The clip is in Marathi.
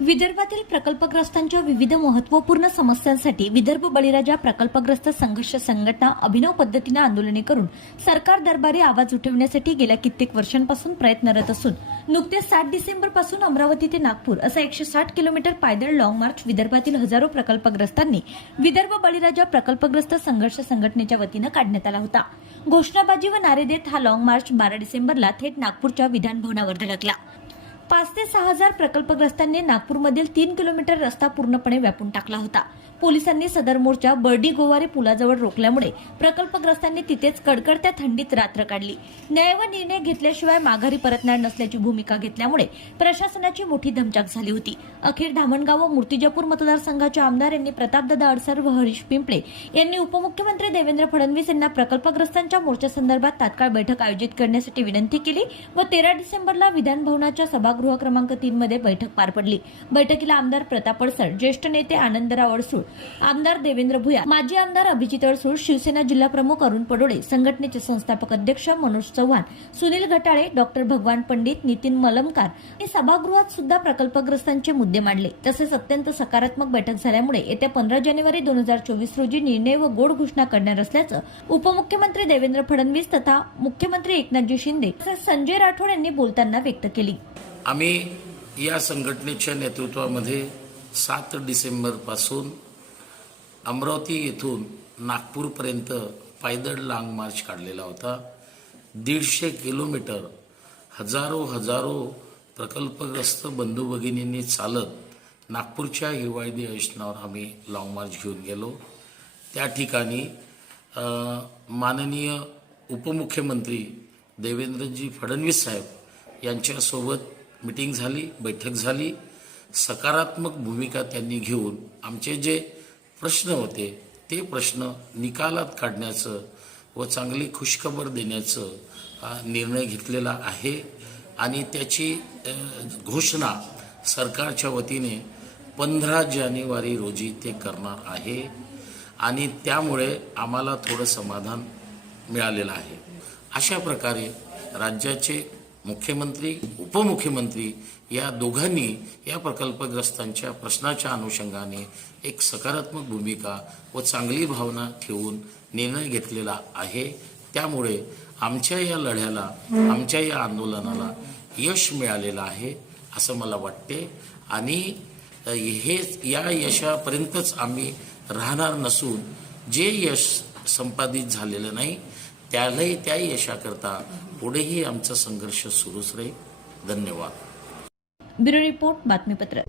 विदर्भातील प्रकल्पग्रस्तांच्या विविध महत्त्वपूर्ण समस्यांसाठी विदर्भ बळीराजा प्रकल्पग्रस्त संघर्ष संघटना अभिनव पद्धतीनं आंदोलने करून सरकार दरबारी आवाज उठवण्यासाठी गेल्या कित्येक वर्षांपासून प्रयत्नरत असून नुकतेच सात डिसेंबरपासून अमरावती ते नागपूर असा एकशे साठ किलोमीटर पायदळ लॉंग मार्च विदर्भातील हजारो प्रकल्पग्रस्तांनी विदर्भ बळीराजा प्रकल्पग्रस्त संघर्ष संघटनेच्या वतीनं काढण्यात आला होता. घोषणाबाजी व नारे देत हा लॉंग मार्च बारा डिसेंबरला थेट नागपूरच्या विधानभवनावर धडकला. पाच ते सहा हजार प्रकल्पग्रस्तांनी नागपूरमधील तीन किलोमीटर रस्ता पूर्णपणे व्यापून टाकला होता. पोलिसांनी सदर मोर्चा बर्डी गोवारे पुलाजवळ रोखल्यामुळे प्रकल्पग्रस्तांनी तिथेच कडकडत्या थंडीत रात्र काढली. न्याय व निर्णय घेतल्याशिवाय माघारी परतणार नसल्याची भूमिका घेतल्यामुळे प्रशासनाची मोठी धमचाक झाली होती. अखेर धामणगाव व मूर्तिजापूर मतदारसंघाच्या आमदार यांनी प्रतापदादा अडसर व हरीश पिंपळे यांनी उपमुख्यमंत्री देवेंद्र फडणवीस यांना प्रकल्पग्रस्तांच्या मोर्चासंदर्भात तात्काळ बैठक आयोजित करण्यासाठी विनंती केली व तेरा डिसेंबरला विधानभवनाच्या सभा सभागृह क्रमांक तीन मध्ये बैठक पार पडली. बैठकीला आमदार प्रताप अडसर ज्येष्ठ नेते आनंदराव अडसूळ आमदार देवेंद्र भुया माजी आमदार अभिजित अडसूळ शिवसेना जिल्हा प्रमुख अरुण पडोळे संघटनेचे संस्थापक अध्यक्ष मनोज चव्हाण सुनील घटाळे डॉक्टर भगवान पंडित नितीन मलमकार यांनी सभागृहात सुद्धा प्रकल्पग्रस्तांचे मुद्दे मांडले. तसेच अत्यंत सकारात्मक बैठक झाल्यामुळे येत्या पंधरा जानेवारी दोन हजार चोवीस रोजी निर्णय व गोड घोषणा करणार असल्याचं उपमुख्यमंत्री देवेंद्र फडणवीस तथा मुख्यमंत्री एकनाथजी शिंदे तसेच संजय राठोड यांनी बोलताना व्यक्त केली. आम्ही या संघटनेच्या नेतृत्वामध्ये सात डिसेंबरपासून अमरावती येथून नागपूरपर्यंत पायदळ लांग मार्च काढलेला होता. दीडशे किलोमीटर हजारो हजारो प्रकल्पग्रस्त बंधू भगिनींनी चालत नागपूरच्या हिवाळी अधिवेशनावर आम्ही लाँग मार्च घेऊन गेलो. त्या ठिकाणी माननीय उपमुख्यमंत्री देवेंद्रजी फडणवीस साहेब यांच्यासोबत मिटिंग झाली बैठक झाली. सकारात्मक भूमिका त्यांनी घेऊन आमचे जे प्रश्न होते ते प्रश्न निकालात काढण्याचं व चांगली खुशखबर देण्याचं निर्णय घेतलेला आहे. आणि त्याची घोषणा सरकारच्या वतीने पंधरा जानेवारी रोजी ते करणार आहे. आणि त्यामुळे आम्हाला थोडं समाधान मिळालेलं आहे. अशा प्रकारे राज्याचे मुख्यमंत्री उपमुख्यमंत्री या दोघांनी या प्रकल्पग्रस्तांच्या प्रश्नाच्या अनुषंगाने एक सकारात्मक भूमिका व चांगली भावना ठेवून निर्णय घेतलेला आहे. त्यामुळे आमच्या या लढ्याला आमच्या या आंदोलनाला यश मिळालेलं आहे असं मला वाटते. आणि हे या यशापर्यंतच आम्ही राहणार नसून जे यश संपादित झालेलं नाही त्यालाही त्या यशाकरता पुढेही आमचा संघर्ष सुरूच राहील. धन्यवाद. ब्युरो रिपोर्ट बातमीपत्र.